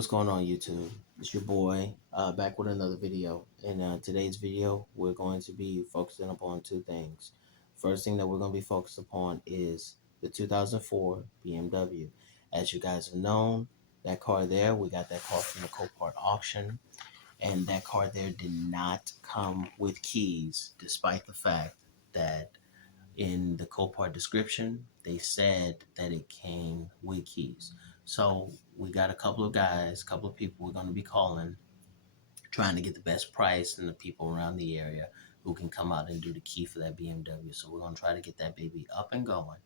What's going on, YouTube? It's your boy back with another video. In today's video, we're going to be focusing upon two things. First thing that we're going to be focused upon is the 2004 BMW. As you guys have known, that car there, we got that car from the Copart auction, and that car there did not come with keys, despite the fact that in the Copart description, they said that it came with keys. So we got a couple of guys, a couple of people we're going to be calling, trying to get the best price and the people around the area who can come out and do the key for that BMW. So we're going to try to get that baby up and going.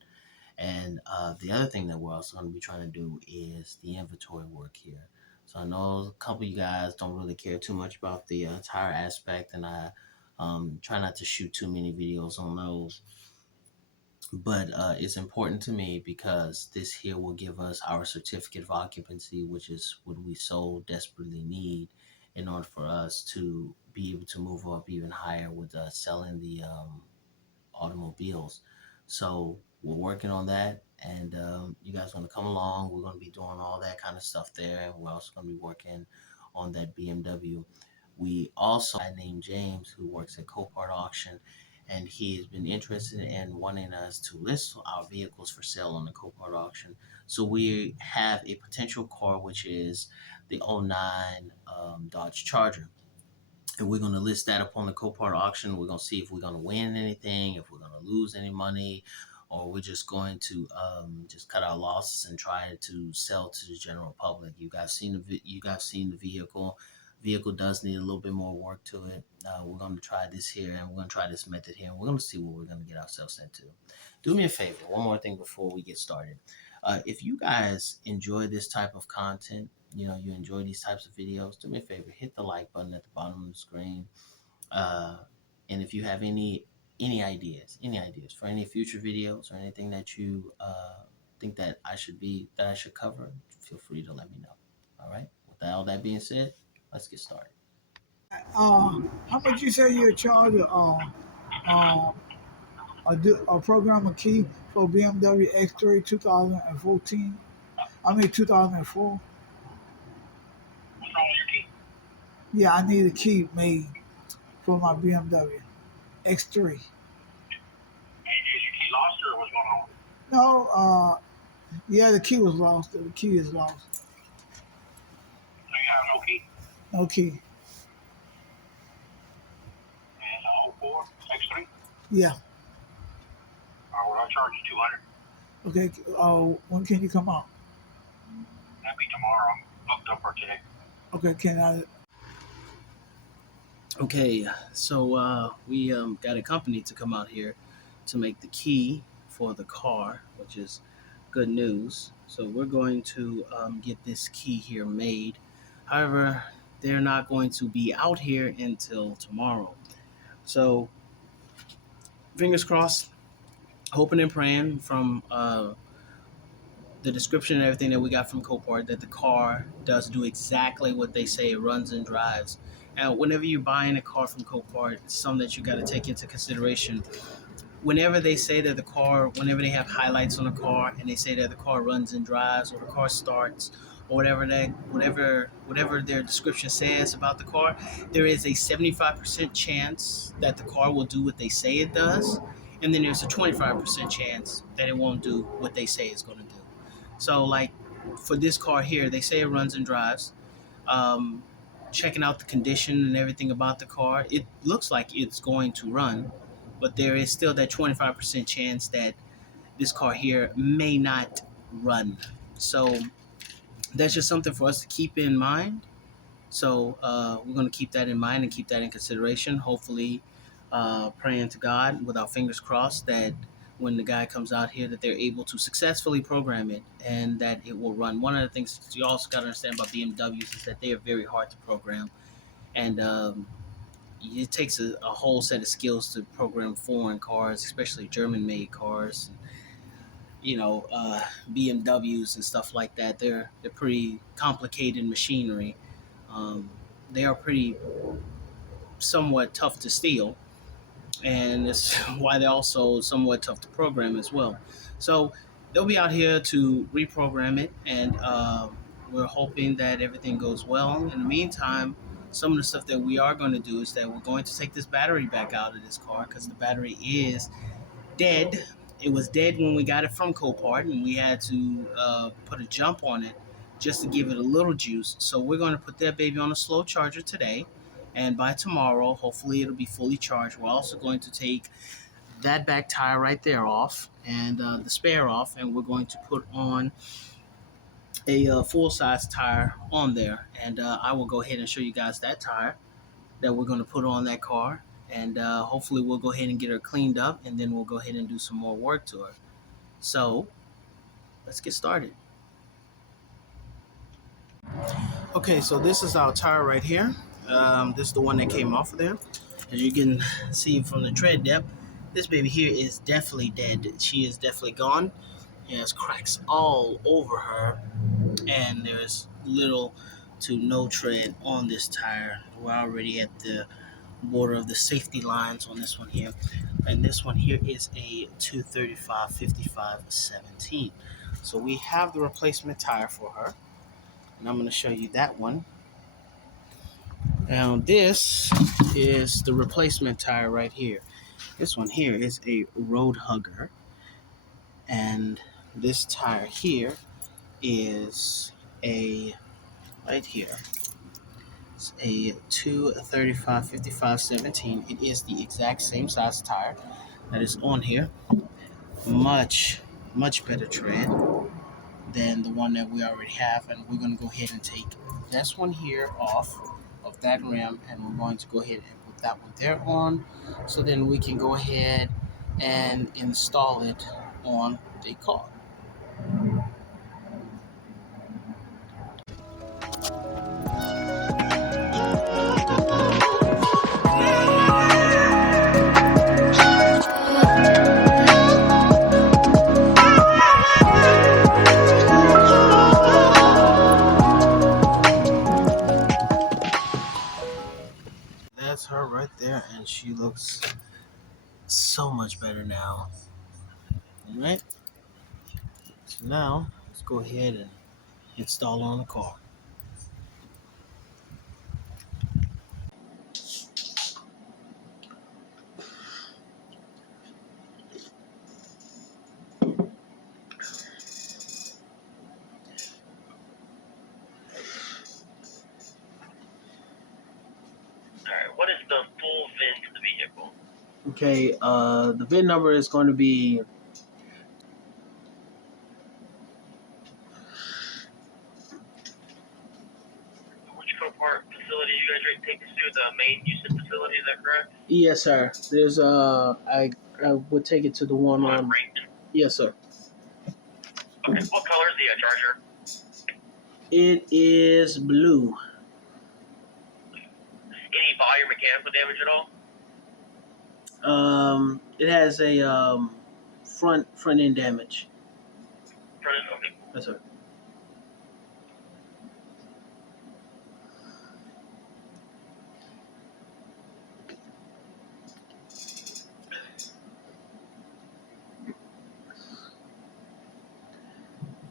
And the other thing that we're also going to be trying to do is the inventory work here. So I know a couple of you guys don't really care too much about the tire aspect, and I try not to shoot too many videos on those. But it's important to me because this here will give us our certificate of occupancy, which is what we so desperately need in order for us to be able to move up even higher with selling the automobiles. So we're working on that, and you guys are going to come along. We're going to be doing all that kind of stuff there, and we're also going to be working on that BMW. We also have a guy named James who works at Copart Auction, and he has been interested in wanting us to list our vehicles for sale on the Copart Auction. So we have a potential car, which is the '09 Dodge Charger. And we're going to list that up on the Copart auction. We're going to see if we're going to win anything, if we're going to lose any money, or we're just going to just cut our losses and try to sell to the general public. You guys seen the vehicle. Vehicle does need a little bit more work to it. We're going to try this here, and we're going to try this method here, and we're going to see what we're going to get ourselves into. Do me a favor, one more thing before we get started. If you guys enjoy this type of content, you enjoy these types of videos, do me a favor, hit the like button at the bottom of the screen. And if you have any ideas for any future videos or anything that you think that I should cover, feel free to let me know. All right. With all that being said, let's get started. How much you say you charge uh, a program a key for BMW X3 2014? I mean 2004. Yeah, I need a key made for my BMW X3. No, yeah, the key was lost. The key is lost. No key. Yeah. Okay. When can you come out? Okay. Can I? Okay, so we got a company to come out here to make the key for the car, which is good news. So we're going to get this key here made. However, they're not going to be out here until tomorrow. So fingers crossed, hoping and praying from the description and everything that we got from Copart that the car does do exactly what they say it runs and drives. And whenever you're buying a car from Copart, it's something that you got to take into consideration. Whenever they say that the car, whenever they have highlights on the car and they say that the car runs and drives or the car starts or whatever their description says about the car, there is a 75% chance that the car will do what they say it does, and then there's a 25% chance that it won't do what they say it's going to do. So, like for this car here, they say it runs and drives. Checking out the condition and everything about the car, it looks like it's going to run, but there is still that 25% chance that this car here may not run. So that's just something for us to keep in mind. So we're going to keep that in mind and keep that in consideration. Hopefully, praying to God with our fingers crossed that when the guy comes out here that they're able to successfully program it and that it will run. One of the things you also got to understand about BMWs is that they are very hard to program, and it takes a whole set of skills to program foreign cars, especially German-made cars. BMWs and stuff like that. They're pretty complicated machinery. They are pretty somewhat tough to steal, and it's why they're also somewhat tough to program as well. So they'll be out here to reprogram it, and we're hoping that everything goes well. In the meantime, some of the stuff that we are going to do is that we're going to take this battery back out of this car because the battery is dead. It was dead when we got it from Copart, and we had to put a jump on it just to give it a little juice. So we're going to put that baby on a slow charger today, and by tomorrow, hopefully, it'll be fully charged. We're also going to take that back tire right there off and the spare off, and we're going to put on a full size tire on there. And I will go ahead and show you guys that tire that we're going to put on that car, and hopefully we'll go ahead and get her cleaned up, and then we'll go ahead and do some more work to her. So let's get started. Okay, so this is our tire right here. This is the one that came off of there. As you can see from the tread depth, this baby here is definitely dead. She is definitely gone. It has cracks all over her, and there's little to no tread on this tire. We're already at the border of the safety lines on this one here, and this one here is a 235 55 17. So we have the replacement tire for her, and I'm going to show you that one. Now this is the replacement tire right here. This one here is a road hugger, and this tire here is a right here. It's a 235 55 17. It is the exact same size tire that is on here. Much better tread than the one that we already have, and we're going to go ahead and take this one here off of that rim, and we're going to go ahead and put that one there on, so then we can go ahead and install it on the car. That's her right there, and she looks so much better now. All right, so now let's go ahead and install on the car. Alright, what is the full VIN to the vehicle? Okay, the VIN number is going to be Which Copart facility you guys are taking us to? The main Houston facility, is that correct? yes, sir. There's I would take it to the one on. Raymond. Yes, sir. Okay, what color is the Charger? It is blue. Any volume mechanical damage at all? It has a front end damage. Front end, okay. Yes, sir.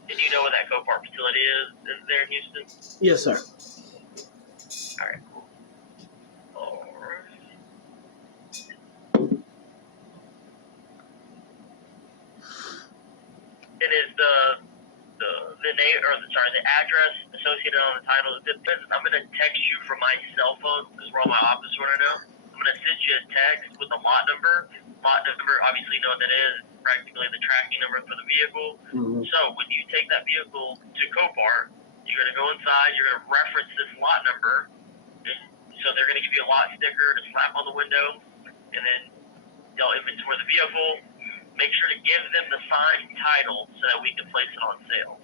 Did you know where that Copart facility is there in Houston? Yes, sir. Alright, cool. Alright. It is the name, or the address associated on the title. I'm going to text you from my cell phone because we're on my office right now. I'm going to send you a text with the lot number. Lot number, obviously, you know what that is. Practically the tracking number for the vehicle. Mm-hmm. So when you take that vehicle to Copart, you're going to go inside. You're going to reference this lot number. And so they're going to give you a lot sticker to slap on the window, and then they'll inventory the vehicle. Make sure to give them the signed title so that we can place it on sale.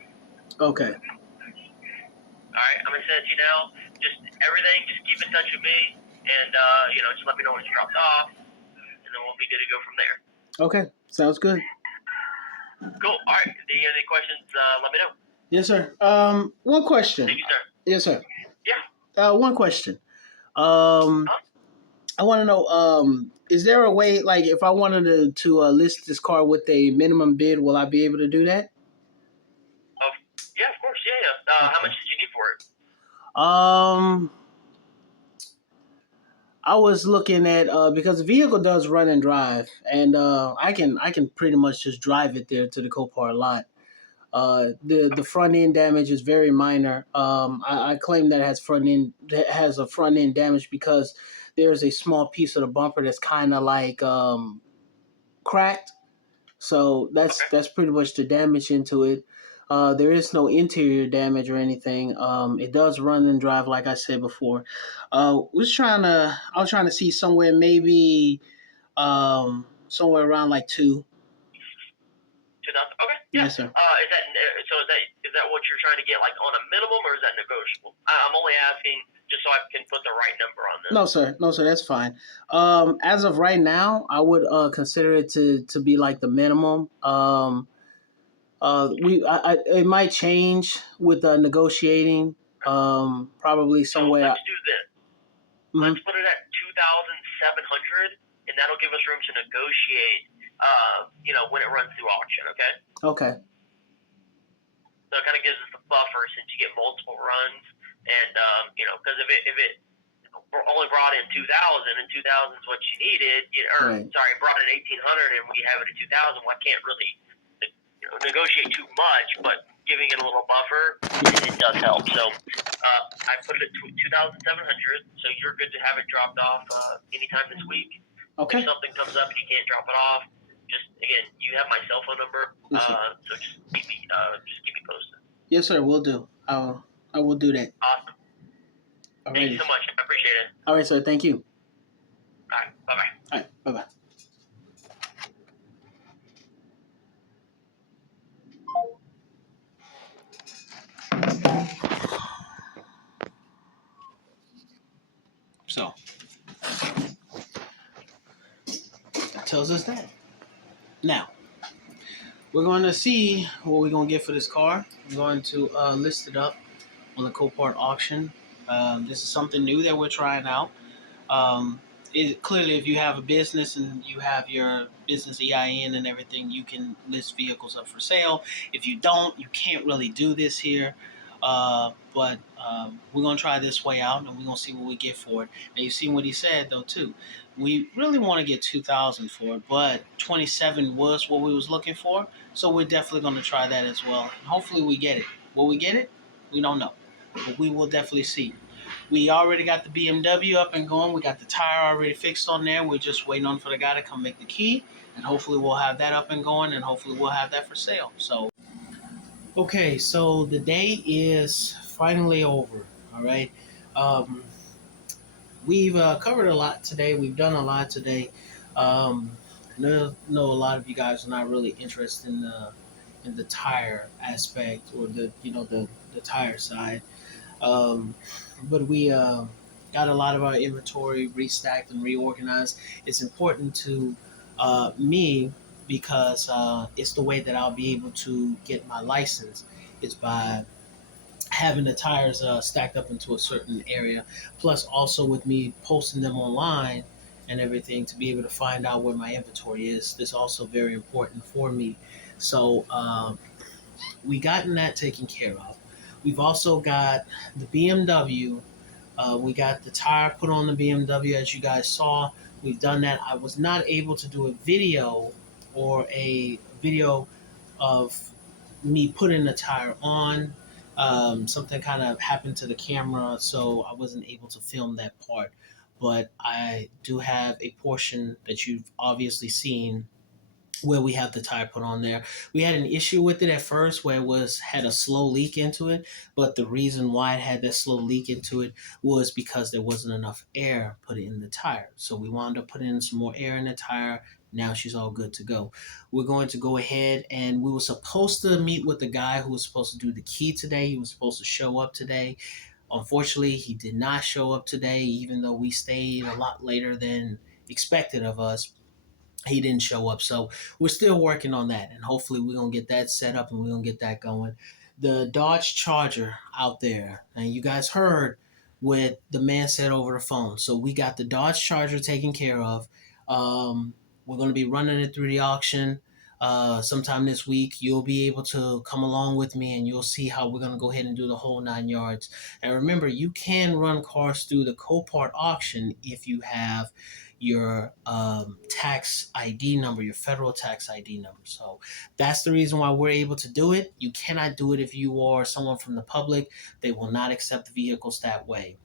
Okay. All right, I'm gonna send it to you now. Just everything, just keep in touch with me, and just let me know when it's dropped off, and then we'll be good to go from there. Okay, sounds good. Cool. All right. If you have any questions, let me know. Yes, sir. One question. Thank you, sir. Yes, sir. Yeah. One question. I want to know, is there a way, like, if I wanted to list this car with a minimum bid, will I be able to do that? Yeah, of course. Yeah. yeah. How much Okay. did you need for it? Um, I was looking at because the vehicle does run and drive, and I can pretty much just drive it there to the Copart lot. The front end damage is very minor. I claim that it has a front end damage because there's a small piece of the bumper that's kind of like cracked. So that's Okay. that's pretty much the damage into it. There is no interior damage or anything. It does run and drive, like I said before. I was trying to see somewhere maybe somewhere around like 2. 2000. Okay. Yeah. Yes, sir. Is that what you're trying to get like on a minimum, or is that negotiable? I'm only asking just so I can put the right number on this. No, sir. No, sir. That's fine. As of right now, I would consider it to be like the minimum. It might change with negotiating. Probably So somewhere. let's do this. Mhm. Let's put it at 2,700, and that'll give us room to negotiate. When it runs through auction. Okay. Okay. So it kind of gives us a buffer since you get multiple runs, and because if it only brought in 2,000 and 2,000 is what you needed, Right. sorry, brought in 1,800 and we have it at 2,000. Well, I can't really negotiate too much, but giving it a little buffer, it does help. So I put it at 2,700. So you're good to have it dropped off anytime this week. Okay. If something comes up and you can't drop it off, just again, you have my cell phone number. Yes, sir. So just keep me posted. Yes, sir. Will do. I will do that. Awesome. Thank you Alrighty. so much. I appreciate it. All right, sir. Thank you. All right. Bye bye. All right. Bye bye. So that tells us that. Now we're going to see what we're going to get for this car. I'm going to list it up on the Copart auction. This is something new that we're trying out. Um, clearly, if you have a business and you have your business EIN and everything, you can list vehicles up for sale. If you don't, you can't really do this here. But we're gonna try this way out, and we're gonna see what we get for it. And you see what he said though too. We really want to get 2,000 for it, but 27 was what we was looking for. So we're definitely gonna try that as well. And hopefully we get it. Will we get it? We don't know, but we will definitely see. We already got the BMW up and going. We got the tire already fixed on there. We're just waiting on for the guy to come make the key. And hopefully we'll have that up and going, and hopefully we'll have that for sale. So, okay, so the day is finally over. All right. Um, we've covered a lot today. We've done a lot today. I know a lot of you guys are not really interested in the tire aspect or the tire side. Um, but we got a lot of our inventory restacked and reorganized. It's important to me because it's the way that I'll be able to get my license. It's by having the tires stacked up into a certain area, plus also with me posting them online and everything to be able to find out where my inventory is. This is also very important for me. So we gotten that taken care of. We've also got the BMW. We got the tire put on the BMW, as you guys saw. We've done that. I was not able to do a video or a video of me putting the tire on. Something kind of happened to the camera, so I wasn't able to film that part. But I do have a portion that you've obviously seen where we have the tire put on there. We had an issue with it at first where it had a slow leak into it, but the reason why it had that slow leak into it was because there wasn't enough air put in the tire. So we wound up putting in some more air in the tire. Now she's all good to go. We're going to go ahead, and we were supposed to meet with the guy who was supposed to do the key today. He was supposed to show up today. Unfortunately, he did not show up today, even though we stayed a lot later than expected of us. He didn't show up. So we're still working on that. And hopefully we're going to get that set up and we're going to get that going. The Dodge Charger out there, and you guys heard what the man said over the phone. So we got the Dodge Charger taken care of. We're going to be running it through the auction. sometime this week, you'll be able to come along with me and you'll see how we're going to go ahead and do the whole 9 yards. And remember, you can run cars through the Copart auction if you have your tax ID number, your federal tax ID number. So that's the reason why we're able to do it. You cannot do it if you are someone from the public. They will not accept vehicles that way.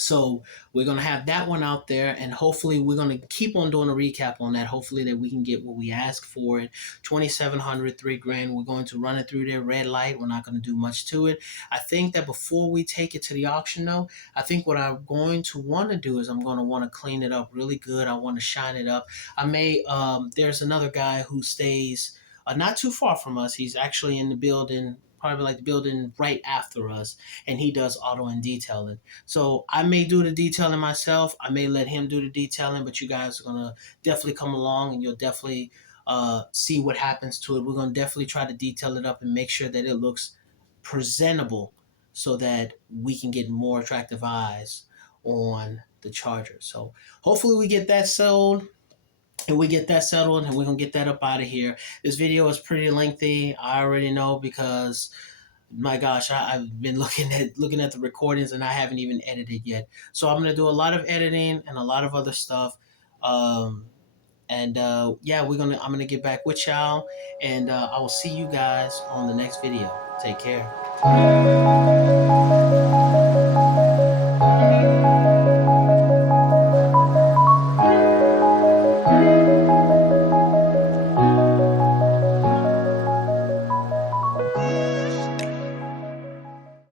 So we're gonna have that one out there, and hopefully we're gonna keep on doing a recap on that. Hopefully that we can get what we ask for it. 2,700, $3,000. We're going to run it through their red light. We're not gonna do much to it. I think that before we take it to the auction, though, I think what I'm going to want to do is I'm going to want to clean it up really good. I want to shine it up. I may. There's another guy who stays not too far from us. He's actually in the building. Probably like the building right after us, and he does auto and detailing. So I may do the detailing myself. I may let him do the detailing, but you guys are gonna definitely come along, and you'll definitely see what happens to it. We're gonna definitely try to detail it up and make sure that it looks presentable, so that we can get more attractive eyes on the Charger. So hopefully we get that sold. And we get that settled, and we're gonna get that up out of here. This video is pretty lengthy. I already know, because my gosh, I've been looking at the recordings, and I haven't even edited yet. So I'm gonna do a lot of editing and a lot of other stuff. And yeah, I'm gonna get back with y'all, and I will see you guys on the next video. Take care.